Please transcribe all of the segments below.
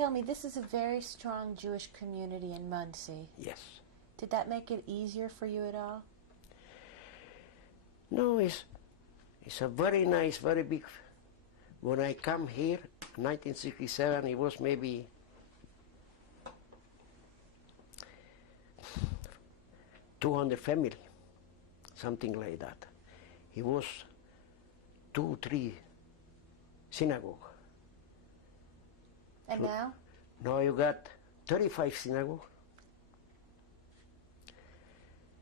tell me, this is a very strong Jewish community in Muncie. Yes. Did that make it easier for you at all? No, it's a very nice, very big. When I come here, 1967, it was maybe 200 family, something like that. It was 2, 3 synagogue. And So now? now you got 35 synagogue,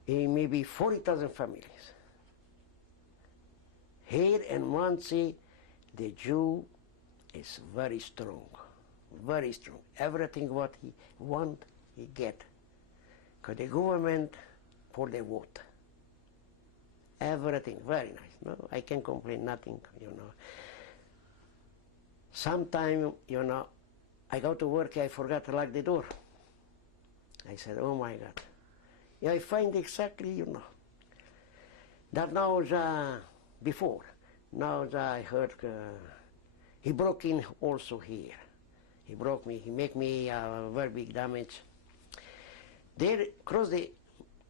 and maybe 40,000 families. Here in Muncie, the Jew is very strong, very strong. Everything what he want, he get. Because the government for the vote. Everything very nice. No, I can't complain nothing, you know. Sometime, you know, I go to work, I forgot to lock the door. I said, oh my God. Yeah, I find exactly, you know. That now before. Now I heard he broke in also here. He broke me, he make me very big damage. There, across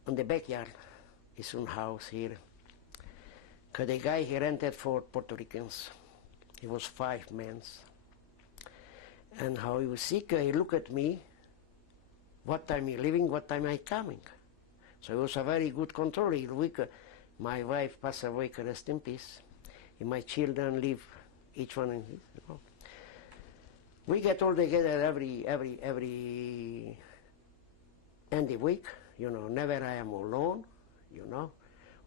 on the backyard, his own house here. Cause the guy he rented for Puerto Ricans. He was 5 men. And how he was sick, he looked at me, what time he leaving, what time I coming. So it was a very good control. My wife passed away, rest in peace. And my children live, each one in his, you know. We get all together every end of week, you know, never I am alone, you know.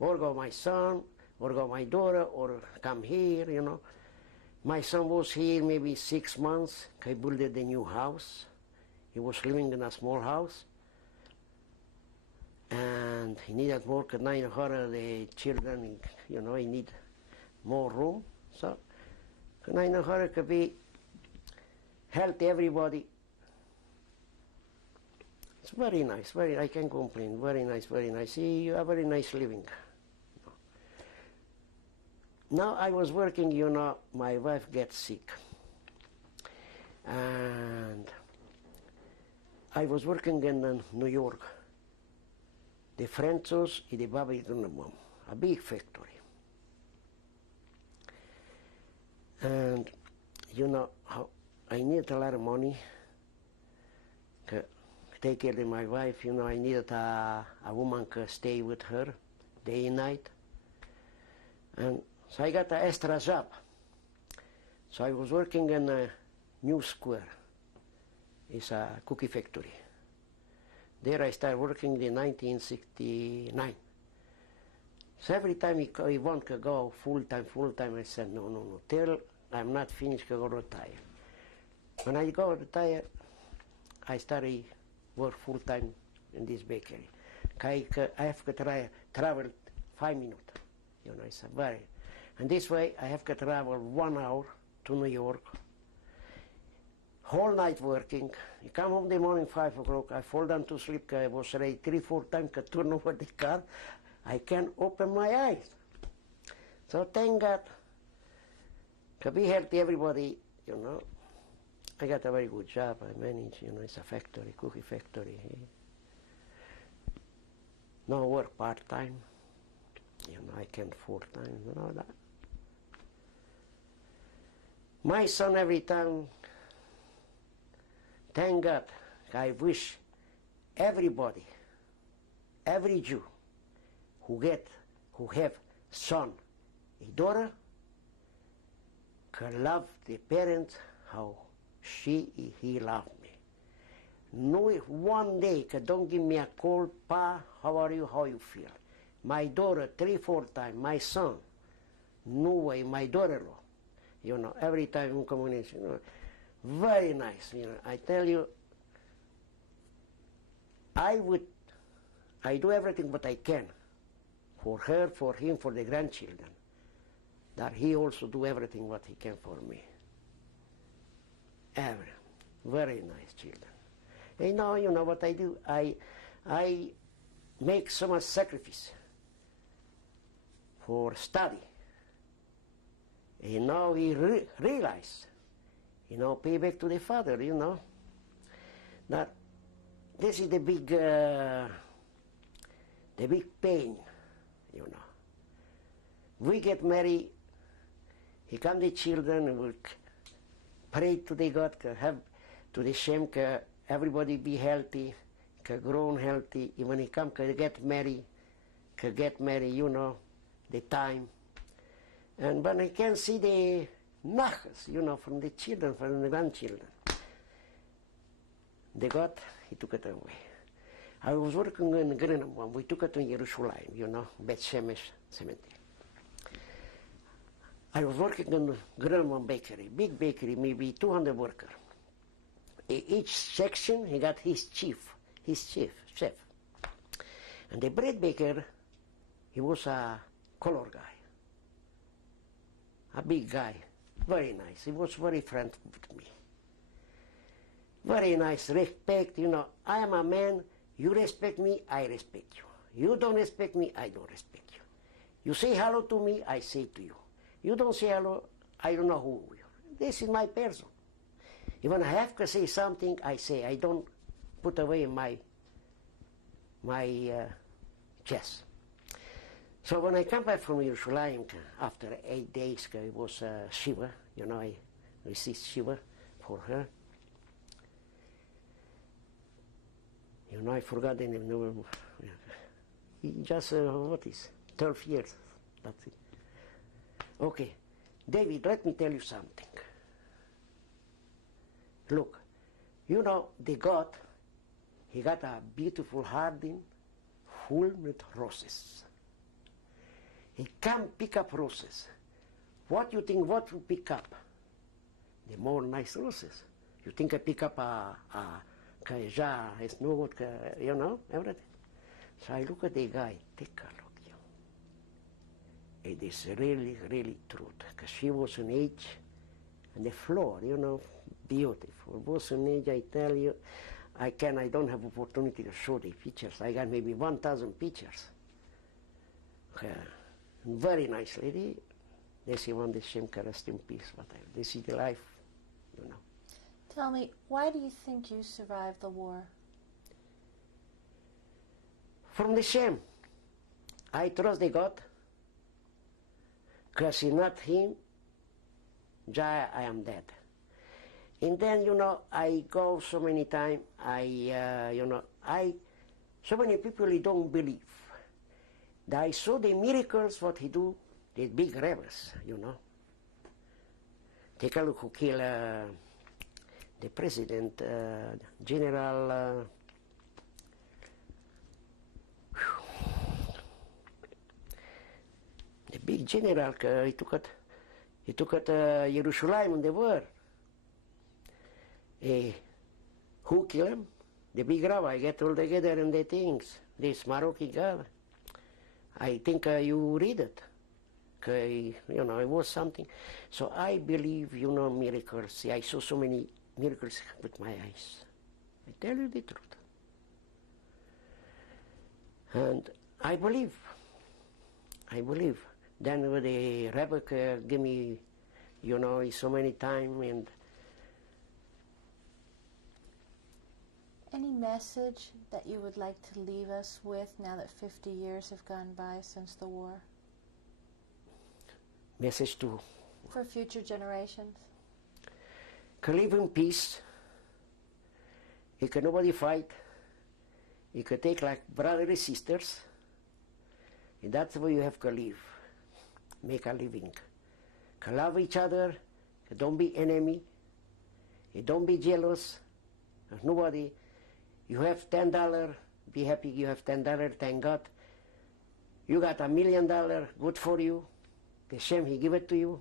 Or go my son, or go my daughter, or come here, you know. My son was here maybe 6 months. I built a new house. He was living in a small house. And he needed more, because now the children, you know, he need more room. So, now could be healthy everybody. It's very nice, I can't complain, very nice, very nice. See, you have very nice living. Now I was working, you know, my wife gets sick. And I was working in New York. The Francis and the Babylon, a big factory. And, you know, I needed a lot of money to take care of my wife. You know, I needed a woman to stay with her day and night. And so I got an extra job. So I was working in a New Square. It's a cookie factory. There I started working in 1969. So every time he want to go full-time, I said, no, till I'm not finished, I go retire. When I go retire, I started work full-time in this bakery. I have to travel 5 minutes, you know, it's a very, and this way I have to travel 1 hour to New York, whole night working. You come home in the morning, 5 o'clock, I fall down to sleep, I was ready 3-4 times to turn over the car. I can't open my eyes. So thank God, to be healthy everybody, you know. I got a very good job, I manage, you know, it's a factory, cookie factory. No work part-time, you know, I can full-time, you know that. My son every time, thank God, I wish everybody, every Jew who have son, a daughter, can love the parents how he loved me. No, one day, don't give me a call, Pa, how are you, how you feel? My daughter, 3-4 times, my son, no way, my daughter-in-law, you know, every time in communication, you know, very nice, you know, I tell you, I do everything what I can for her, for him, for the grandchildren, that he also do everything what he can for me. Very nice children. And now, you know what I do? I make so much sacrifice for study. And now he realize, you know, pay back to the father, you know. Now, this is the big pain, you know. We get married, he come the children, and we pray to the God, have to the Shem, everybody be healthy, grown healthy. Even he come, get married, you know, the time. And when I can see the nachas, you know, from the children, from the grandchildren, the God, he took it away. I was working in Greenham when we took it to Jerusalem, you know, Bet Shemesh cemetery. I was working in Greenham bakery, big bakery, maybe 200 workers. Each section, he got his chef. And the bread baker, he was a color guy, a big guy, very nice. He was very friendly with me. Very nice, respect, you know. I am a man, you respect me, I respect you. You don't respect me, I don't respect you. You say hello to me, I say to you. You don't say hello, I don't know who you are. This is my person. Even I have to say something, I say. I don't put away my chest. So when I come back from Jerusalem, after 8 days, it was Shiva, you know, I received Shiva for her. You know, I forgot the name. He just, what is, 12 years, that's it. Okay, David, let me tell you something. Look, you know, the God, he got a beautiful garden full with roses. He can pick up roses. What you think, what you pick up? The more nice roses. You think I pick up a jar, it's no good, you know, everything. So I look at the guy, take a look, you. It is really, really true, because she was an age, and the floor, you know, beautiful. Was an age, I tell you, I don't have opportunity to show the pictures. I got maybe 1,000 pictures. Very nice lady. This is one, the same rest in peace, whatever. This is the life, you know. Tell me, why do you think you survived the war? From the shame. I trust the God. Because if not him, I am dead. And then, you know, I go so many times, so many people don't believe. I saw the miracles, what he do, the big rebels, you know. Take a look who killed the president, General, the big general, he took it Jerusalem in the war. Who killed him? The big rabbi get all together and the things. This Moroccan guy. I think you read it. You know, it was something. So I believe, you know, miracles. I saw so many miracles with my eyes. I tell you the truth. And I believe. Then when the rabbi gave me, you know, so many times. And any message that you would like to leave us with now that 50 years have gone by since the war? Message to? For future generations. Can live in peace. You can nobody fight. You can take like brothers and sisters. And that's where you have to live. Make a living. Can love each other. Don't be enemy. Don't be jealous. There's nobody. You have $10, be happy you have $10, thank God. You got $1 million, good for you. The Shem, he give it to you.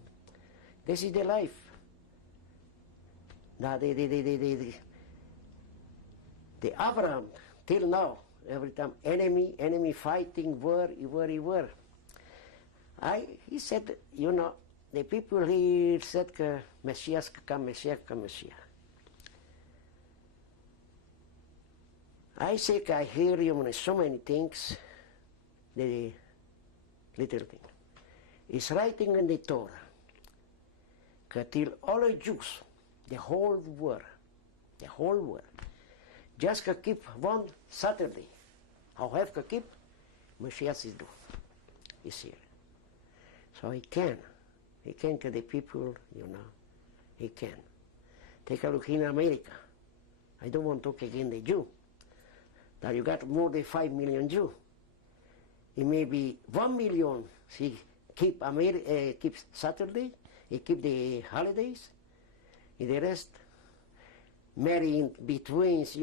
This is the life. Now the Abraham, till now, every time, enemy fighting, war. He said, you know, the people he said, Messiah come. I say I hear you so many things, the little thing. It's writing in the Torah, till all the Jews, the whole world, just keep one Saturday. How have to keep? Mashiach is do. Is here. So he can to the people, he can. Take a look in America. I don't want to talk again the Jew. That you got more than 5 million Jew. It may be 1 million. He keep keep Saturday. He keep the holidays. And the rest, marrying between, is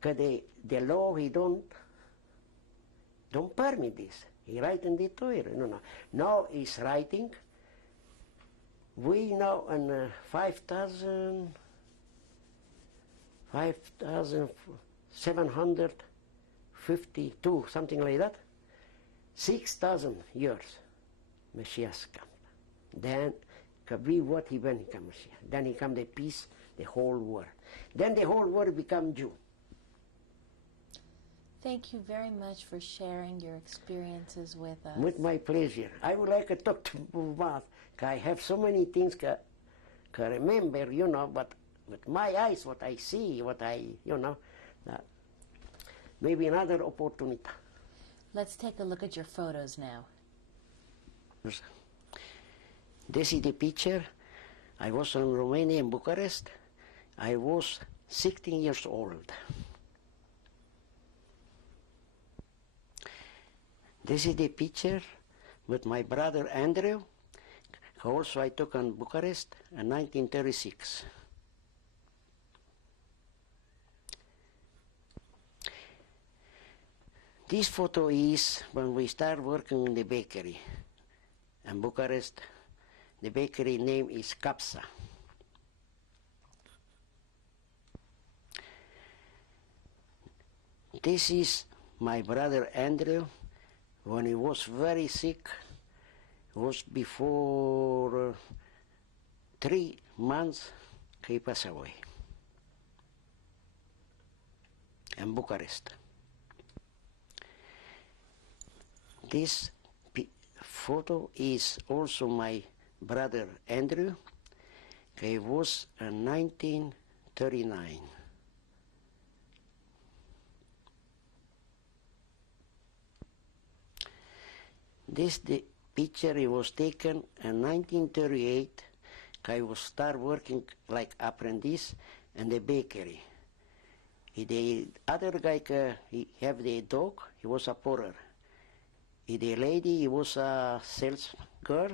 because the law he don't permit this. He write in the Torah. No. Now he's writing. We now in 5,752, something like that. 6,000 years, Mashiach come. Then could be what he when he come Mashiach. Then he come the peace, the whole world. Then the whole world become Jew. Thank you very much for sharing your experiences with us. With my pleasure. I would like to talk to Bob. I have so many things to remember, but with my eyes, what I see, what I, maybe another opportunity. Let's take a look at your photos now. This is the picture. I was in Romania, in Bucharest. I was 16 years old. This is the picture with my brother Andrew, who also I took in Bucharest in 1936. This photo is when we start working in the bakery in Bucharest. The bakery name is Capsa. This is my brother Andrew. When he was very sick, it was before 3 months he passed away in Bucharest. This photo is also my brother Andrew. He was in 1939. The picture it was taken in 1938. I was start working like apprentice in the bakery. The other guy, he have the dog, he was a porter. The lady, he was a sales girl,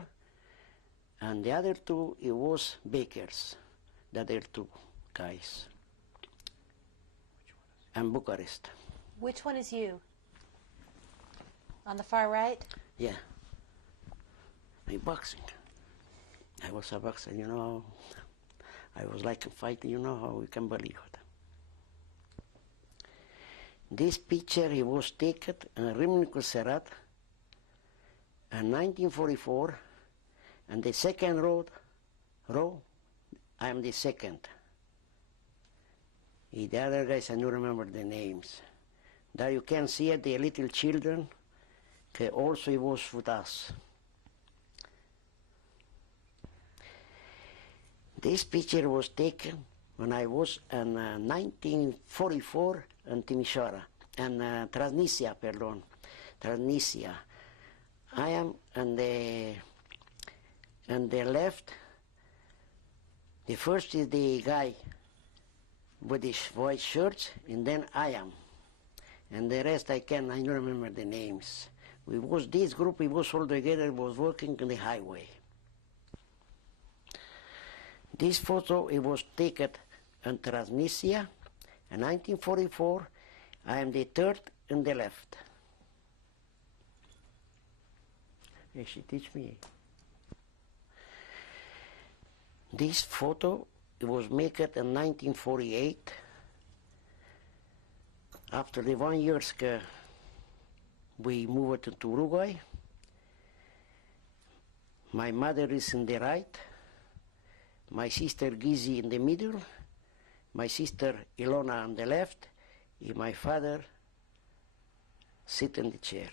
and the other two, he was bakers, the other two guys. In Bucharest. Which one is you? On the far right? Yeah. I boxing. I was a boxer, I was like a fighter, how you can believe it. This picture, he was taken in Rimini Serat in 1944, and the second row, I am the second. The other guys, I don't remember the names. There you can see it, the little children, also he was with us. This picture was taken when I was in 1944 in Timișoara, in Transnistria, pardon, Transnistria. I am on the left. The first is the guy with his white shirt, and then I am. And the rest I don't remember the names. This group, we was all together, was working on the highway. This photo, it was taken in Transnistria in 1944. I am the third in the left. She teach me. This photo, it was made in 1948. After the 1 year, we moved to Uruguay. My mother is in the right. My sister Gizi in the middle, my sister Ilona on the left, and my father sit in the chair.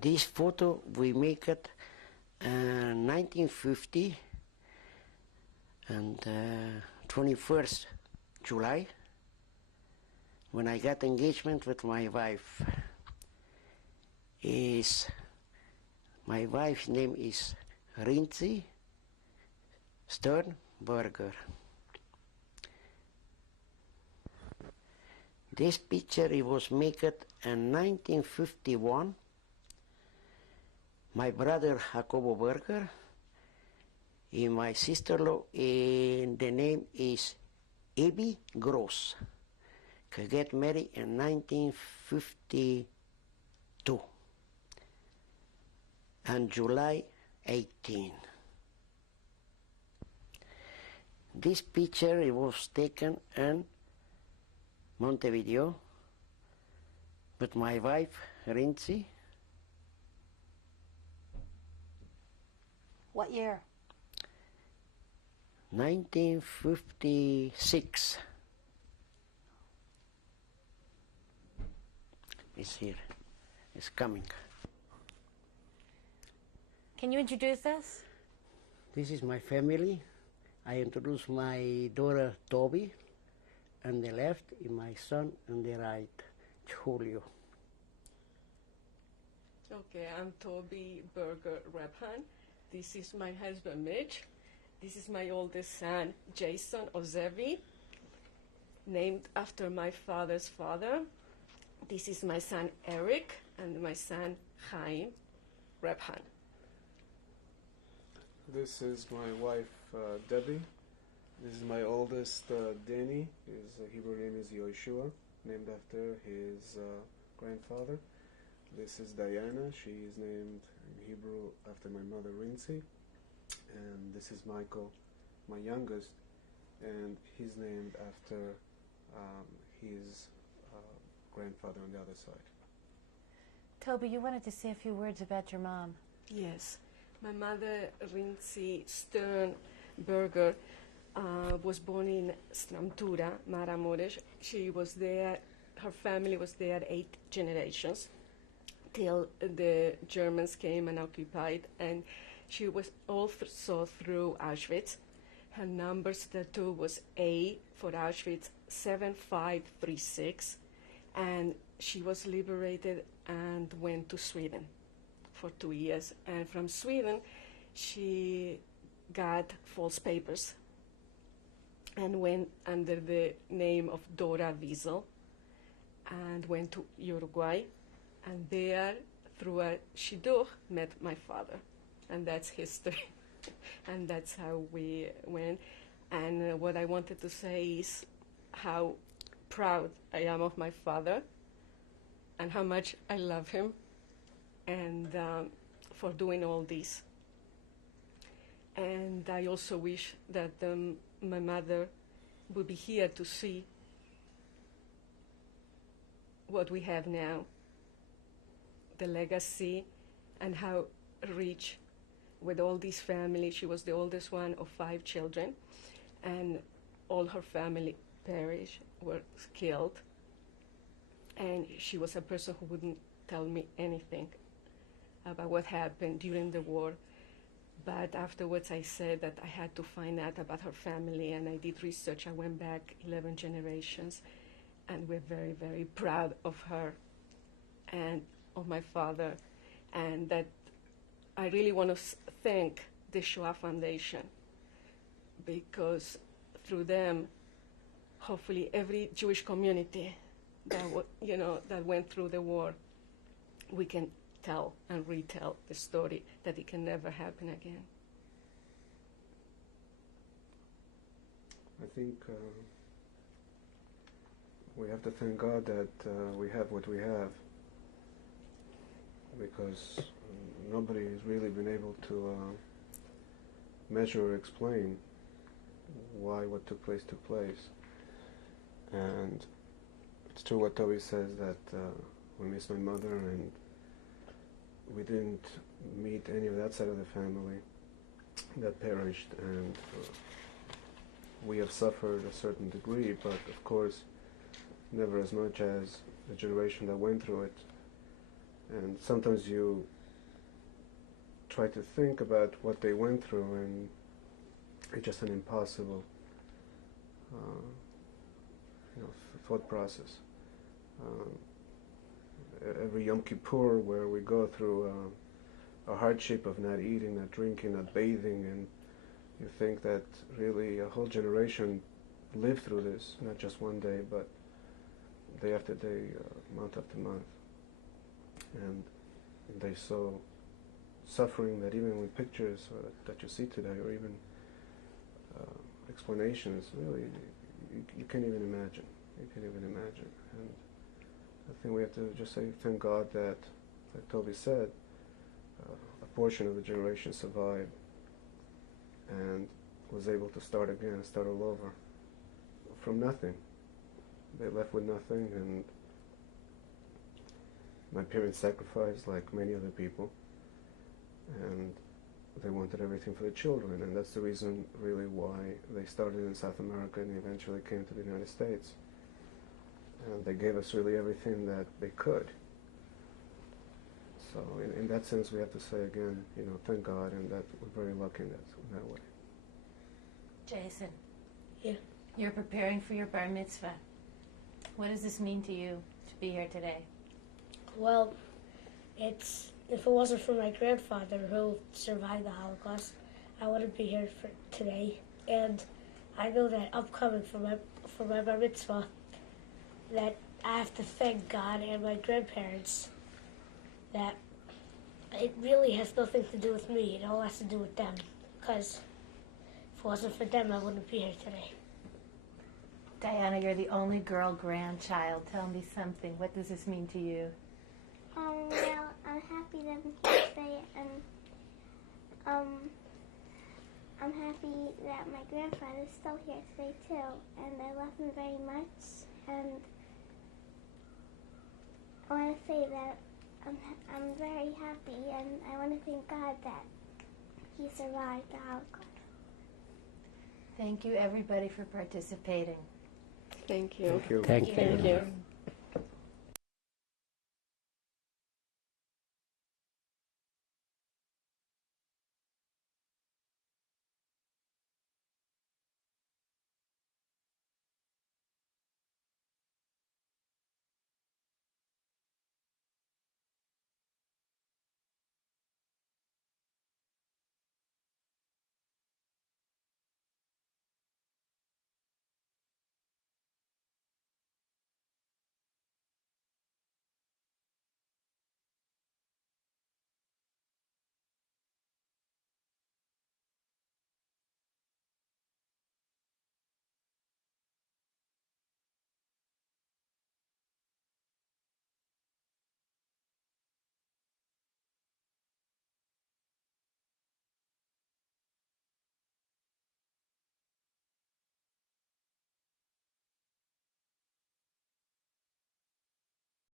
This photo we make it 1950 and 21st July when I got engagement with my wife. My wife's name is Rinzi Stern Berger. This picture it was made in 1951. My brother Jacobo Berger and my sister-in-law, and the name is Ebi Gross. They get married in 1952 on July 18. This picture it was taken in Montevideo with my wife Rinzi. What year? 1956. It's here. It's coming. Can you introduce us? This is my family. I introduce my daughter Toby on the left and my son on the right, Julio. Okay, I'm Toby Berger Rebhan. This is my husband Mitch. This is my oldest son Jason Ozevi, named after my father's father. This is my son Eric and my son Chaim Rebhan. This is my wife Debbie. This is my oldest Danny. His Hebrew name is Yoshua, named after his grandfather. This is Diana. She is named in Hebrew after my mother Rinzi. And this is Michael, my youngest, and he's named after his grandfather on the other side. Toby, you wanted to say a few words about your mom. Yes, my mother Rinzi Stern Berger was born in Stramtura, Maramuresh. She was there, her family was there 8 generations till the Germans came and occupied, and she was also through Auschwitz. Her number tattoo was A for Auschwitz 7536, and she was liberated and went to Sweden for 2 years. And from Sweden, she got false papers and went under the name of Dora Wiesel and went to Uruguay, and there, through a shidduch, met my father. And that's history. And that's how we went. And what I wanted to say is how proud I am of my father and how much I love him, and for doing all this. And I also wish that my mother would be here to see what we have now, the legacy, and how rich with all these families. She was the oldest one of 5 children, and all her family perished, were killed. And she was a person who wouldn't tell me anything about what happened during the war. But afterwards I said that I had to find out about her family, and I did research. I went back 11 generations, and we're very, very proud of her and of my father. And that I really want to thank the Shoah Foundation, because through them, hopefully every Jewish community that that went through the war, we can tell and retell the story that it can never happen again. I think we have to thank God that we have what we have, because nobody has really been able to measure or explain why what took place. And it's true what Toby says, that we miss my mother, and we didn't meet any of that side of the family that perished, and we have suffered a certain degree, but of course never as much as the generation that went through it. And sometimes you try to think about what they went through, and it's just an impossible thought process. Every Yom Kippur, where we go through a hardship of not eating, not drinking, not bathing, and you think that really a whole generation lived through this, not just one day, but day after day, month after month. And they saw suffering that even with pictures that you see today, or even explanations, really, you can't even imagine. You can't even imagine. And I think we have to just say, thank God that, like Toby said, a portion of the generation survived and was able to start again, start all over, from nothing. They left with nothing, and my parents sacrificed like many other people, and they wanted everything for the children, and that's the reason really why they started in South America and eventually came to the United States. And they gave us really everything that they could. So in that sense, we have to say again, thank God, and that we're very lucky in that way. Jason. Yeah. You're preparing for your bar mitzvah. What does this mean to you to be here today? Well, if it wasn't for my grandfather who survived the Holocaust, I wouldn't be here for today. And I know that upcoming for my bar mitzvah, that I have to thank God and my grandparents, that it really has nothing to do with me. It all has to do with them. Because if it wasn't for them, I wouldn't be here today. Diana, you're the only girl grandchild. Tell me something. What does this mean to you? Well, I'm happy that I'm here today, and I'm happy that my grandfather's still here today too, and I love him very much, and I want to say that I'm very happy, and I want to thank God that he survived the Holocaust. Thank you, everybody, for participating. Thank you. Thank you. Thank you. Thank you.